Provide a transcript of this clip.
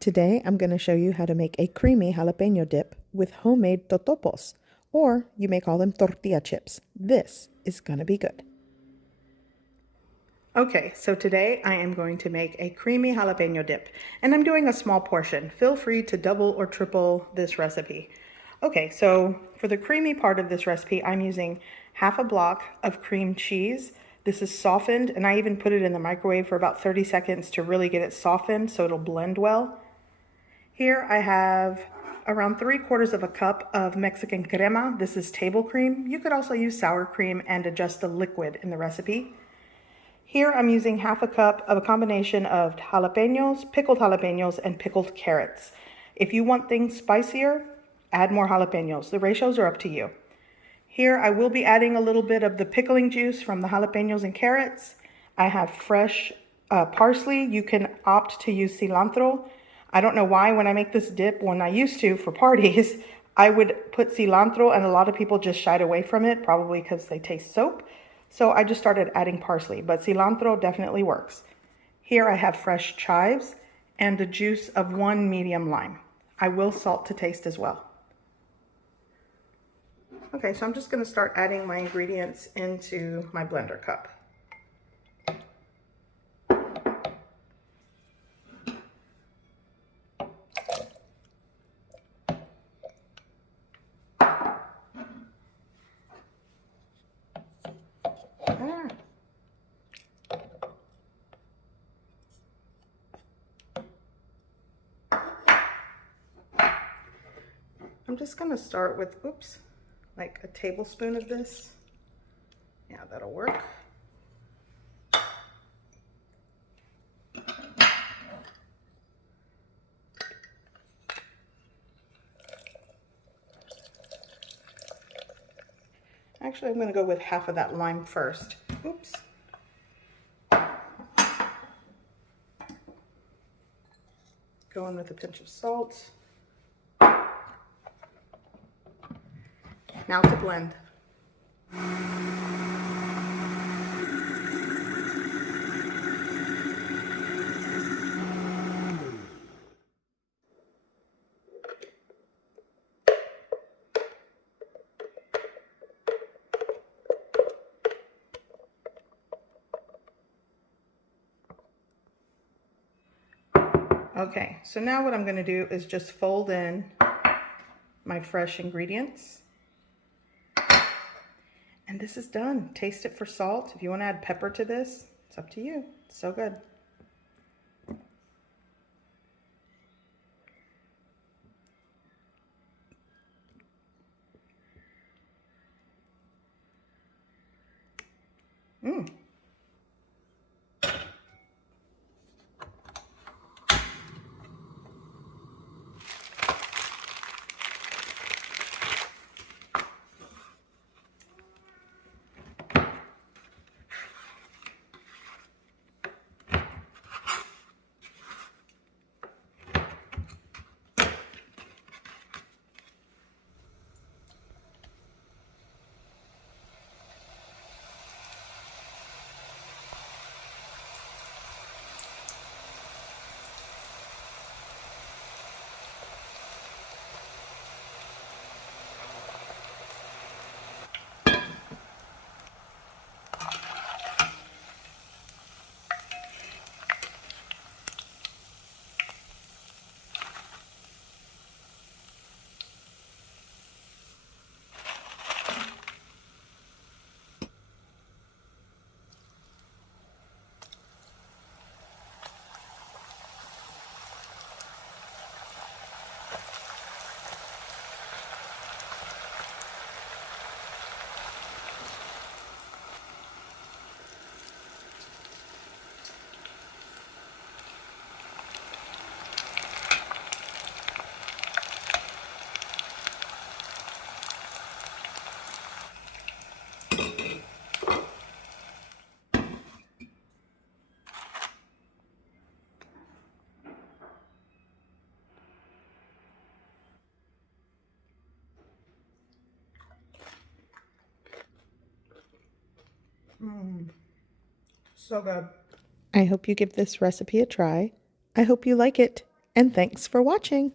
Today I'm going to show you how to make a creamy jalapeño dip with homemade totopos, or you may call them tortilla chips. This is going to be good. Okay, so today I am going to make a creamy jalapeño dip, and I'm doing a small portion. Feel free to double or triple this recipe. Okay, so for the creamy part of this recipe, I'm using half a block of cream cheese. This is softened, and I even put it in the microwave for about 30 seconds to really get it softened so it'll blend well. Here I have around 3/4 of a cup of Mexican crema. This is table cream. You could also use sour cream and adjust the liquid in the recipe. Here I'm using half a cup of a combination of jalapenos, and pickled carrots. If you want things spicier, add more jalapenos. The ratios are up to you. Here I will be adding a little bit of the pickling juice from the jalapenos and carrots. I have fresh parsley. You can opt to use cilantro. I don't know why when I make this dip, when I used to for parties, I would put cilantro and a lot of people just shied away from it, probably because they taste soap. So I just started adding parsley, but cilantro definitely works. Here I have fresh chives and the juice of 1 medium lime. I will salt to taste as well. Okay, so I'm just going to start adding my ingredients into my blender cup. I'm just going to start with, like a tablespoon of this. Yeah, that'll work. Actually, I'm going to go with half of that lime first. Oops. Go in with a pinch of salt. Now to blend. Okay, so now what I'm going to do is just fold in my fresh ingredients. And this is done. Taste it for salt. If you want to add pepper to this, it's up to you. It's so good. So good. I hope you give this recipe a try. I hope you like it. And thanks for watching.